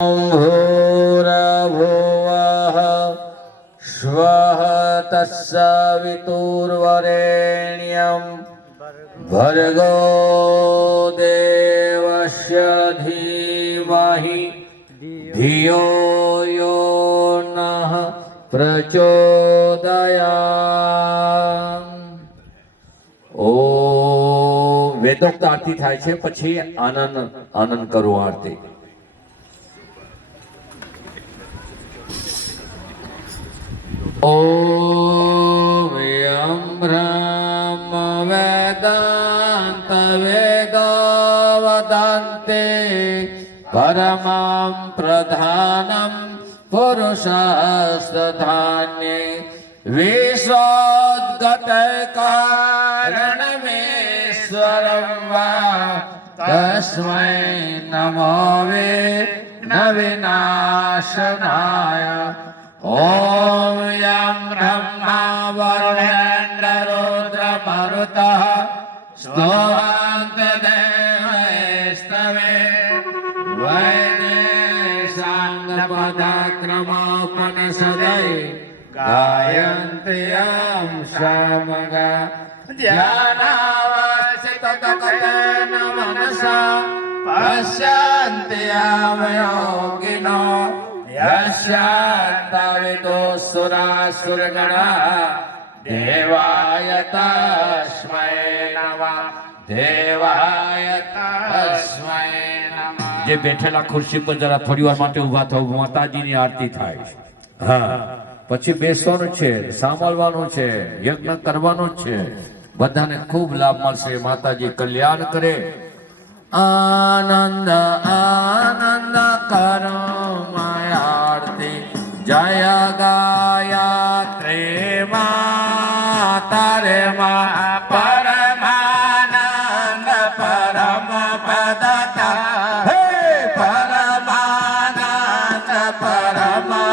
भूर्भुवः स्वः तत्सवितुर्वरेण्यं भर्गो देवस्य धीमहि धियो यो नः प्रचोदयात्। ओ वेदोक्त आरती थाय छे, पछी आनंद आनंद करो आरती। ॐ यं ब्रह्म वेदान्त वेदो वदन्ते परमं प्रधानं पुरुषस्तधान्ये विश्वोद्गतकारणमेश्वरं वा तस्मै नमो विनाशनाय। ॐ यं ब्रह्मा वरुणेन्द्ररुद्रमरुतः स्तोत्रं देवैस्तवे वैदेशाङ्गपदक्रमोपनिषदै गायन्ति यं सामगा ध्यानावसितगतेन मनसा पश्यन्ति यं योगिनो यस्यान्तविदुःसुरासुरगणा देवाय तस्मै नमः देवाय तस्मै नमः। जे બેઠેલા ખુરશી પર જરા થોડી વાર માટે ઊભા થવું, માતાજીની આરતી થાય. હા, પછી બેસવાનું છે, સાંભળવાનું છે, યજ્ઞ કરવાનો છે. બધાને ખૂબ લાભ મળશે. માતાજી કલ્યાણ કરે. આનંદ આનંદ કરો આરતી જય ગાયત્રી માતા રે મા